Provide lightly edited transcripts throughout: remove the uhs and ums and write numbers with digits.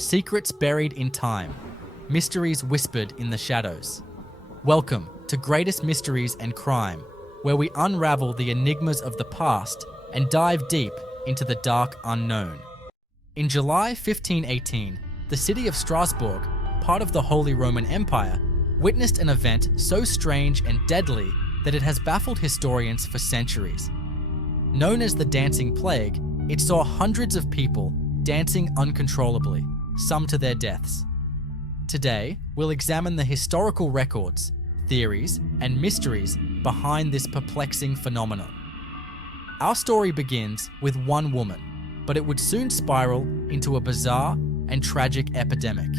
Secrets buried in time, mysteries whispered in the shadows. Welcome to Greatest Mysteries and Crime, where we unravel the enigmas of the past and dive deep into the dark unknown. In July 1518, the city of Strasbourg, part of the Holy Roman Empire, witnessed an event so strange and deadly that it has baffled historians for centuries. Known as the Dancing Plague, it saw hundreds of people dancing uncontrollably, some to their deaths. Today, we'll examine the historical records, theories, and mysteries behind this perplexing phenomenon. Our story begins with one woman, but it would soon spiral into a bizarre and tragic epidemic.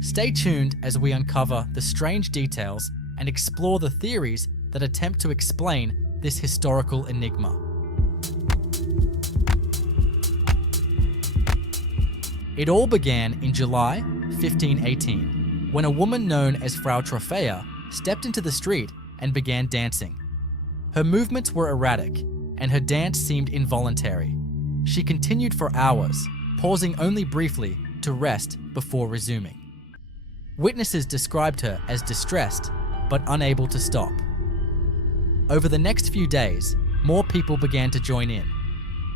Stay tuned as we uncover the strange details and explore the theories that attempt to explain this historical enigma. It all began in July 1518, when a woman known as Frau Trophäa stepped into the street and began dancing. Her movements were erratic, and her dance seemed involuntary. She continued for hours, pausing only briefly to rest before resuming. Witnesses described her as distressed, but unable to stop. Over the next few days, more people began to join in.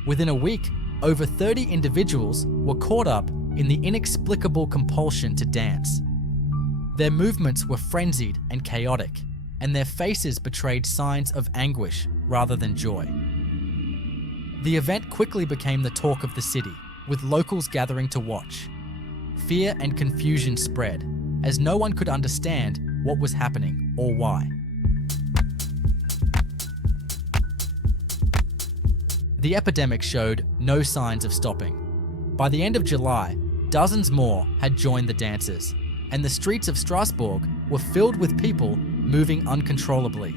Within a week, over 30 individuals were caught up in the inexplicable compulsion to dance. Their movements were frenzied and chaotic, and their faces betrayed signs of anguish rather than joy. The event quickly became the talk of the city, with locals gathering to watch. Fear and confusion spread, as no one could understand what was happening or why. The epidemic showed no signs of stopping. By the end of July, dozens more had joined the dancers, and the streets of Strasbourg were filled with people moving uncontrollably.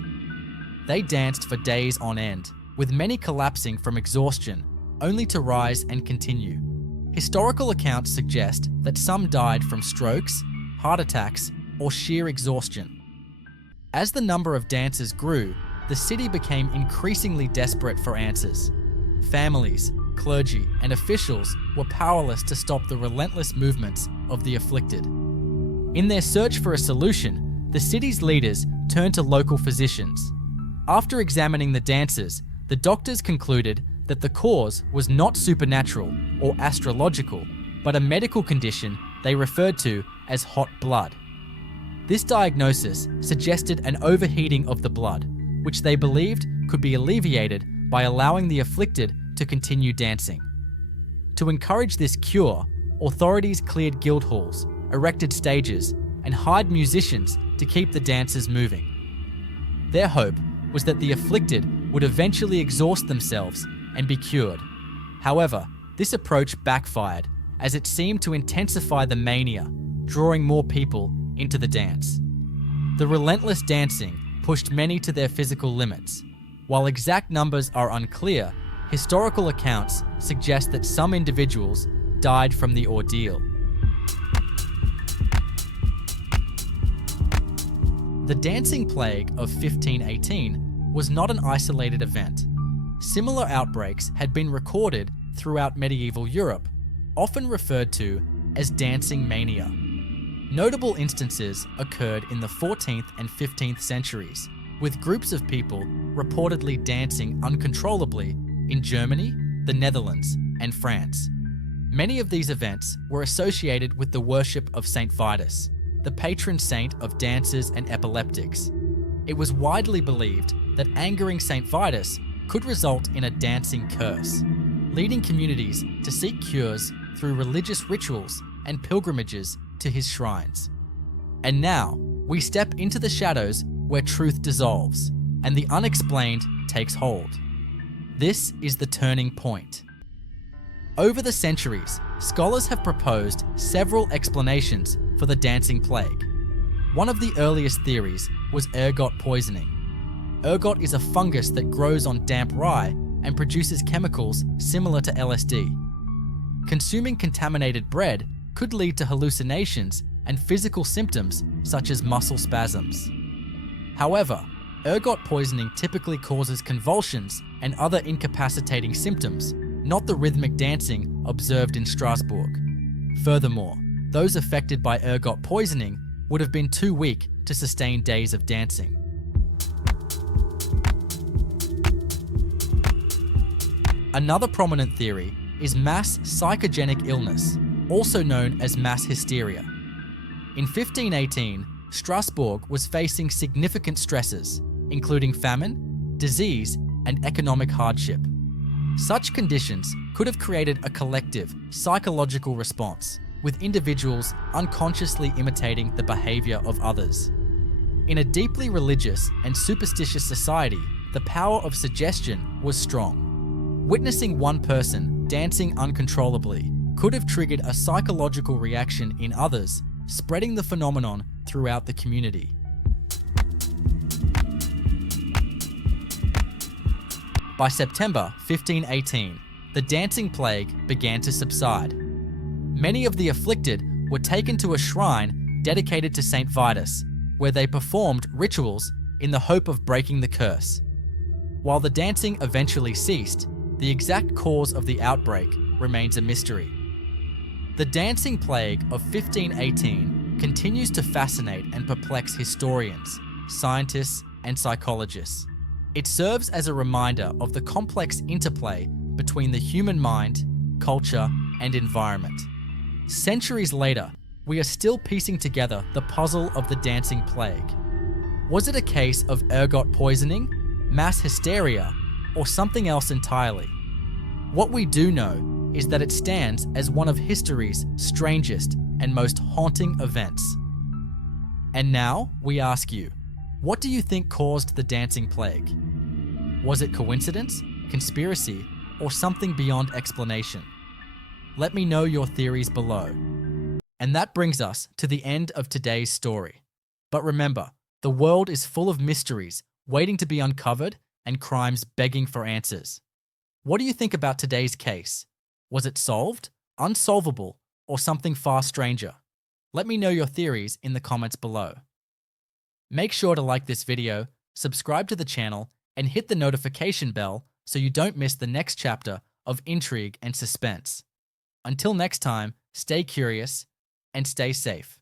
They danced for days on end, with many collapsing from exhaustion, only to rise and continue. Historical accounts suggest that some died from strokes, heart attacks, or sheer exhaustion. As the number of dancers grew, the city became increasingly desperate for answers. Families, clergy, and officials were powerless to stop the relentless movements of the afflicted. In their search for a solution, the city's leaders turned to local physicians. After examining the dancers, the doctors concluded that the cause was not supernatural or astrological, but a medical condition they referred to as hot blood. This diagnosis suggested an overheating of the blood, which they believed could be alleviated by allowing the afflicted to continue dancing. To encourage this cure, authorities cleared guild halls, erected stages, and hired musicians to keep the dancers moving. Their hope was that the afflicted would eventually exhaust themselves and be cured. However, this approach backfired, as it seemed to intensify the mania, drawing more people into the dance. The relentless dancing pushed many to their physical limits. While exact numbers are unclear, historical accounts suggest that some individuals died from the ordeal. The Dancing Plague of 1518 was not an isolated event. Similar outbreaks had been recorded throughout medieval Europe, often referred to as dancing mania. Notable instances occurred in the 14th and 15th centuries, with groups of people reportedly dancing uncontrollably in Germany, the Netherlands, and France. Many of these events were associated with the worship of Saint Vitus, the patron saint of dancers and epileptics. It was widely believed that angering Saint Vitus could result in a dancing curse, leading communities to seek cures through religious rituals and pilgrimages to his shrines. And now, we step into the shadows where truth dissolves and the unexplained takes hold. This is the turning point. Over the centuries, scholars have proposed several explanations for the dancing plague. One of the earliest theories was ergot poisoning. Ergot is a fungus that grows on damp rye and produces chemicals similar to LSD. Consuming contaminated bread could lead to hallucinations and physical symptoms such as muscle spasms. However, ergot poisoning typically causes convulsions and other incapacitating symptoms, not the rhythmic dancing observed in Strasbourg. Furthermore, those affected by ergot poisoning would have been too weak to sustain days of dancing. Another prominent theory is mass psychogenic illness, also known as mass hysteria. In 1518, Strasbourg was facing significant stresses, including famine, disease, and economic hardship. Such conditions could have created a collective psychological response, with individuals unconsciously imitating the behavior of others. In a deeply religious and superstitious society, the power of suggestion was strong. Witnessing one person dancing uncontrollably could have triggered a psychological reaction in others, spreading the phenomenon throughout the community. By September 1518, the dancing plague began to subside. Many of the afflicted were taken to a shrine dedicated to Saint Vitus, where they performed rituals in the hope of breaking the curse. While the dancing eventually ceased, the exact cause of the outbreak remains a mystery. The dancing plague of 1518 continues to fascinate and perplex historians, scientists, and psychologists. It serves as a reminder of the complex interplay between the human mind, culture, and environment. Centuries later, we are still piecing together the puzzle of the dancing plague. Was it a case of ergot poisoning, mass hysteria, or something else entirely? What we do know is that it stands as one of history's strangest and most haunting events. And now we ask you, what do you think caused the dancing plague? Was it coincidence, conspiracy, or something beyond explanation? Let me know your theories below. And that brings us to the end of today's story. But remember, the world is full of mysteries waiting to be uncovered and crimes begging for answers. What do you think about today's case? Was it solved, unsolvable, or something far stranger? Let me know your theories in the comments below. Make sure to like this video, subscribe to the channel, and hit the notification bell so you don't miss the next chapter of intrigue and suspense. Until next time, stay curious and stay safe.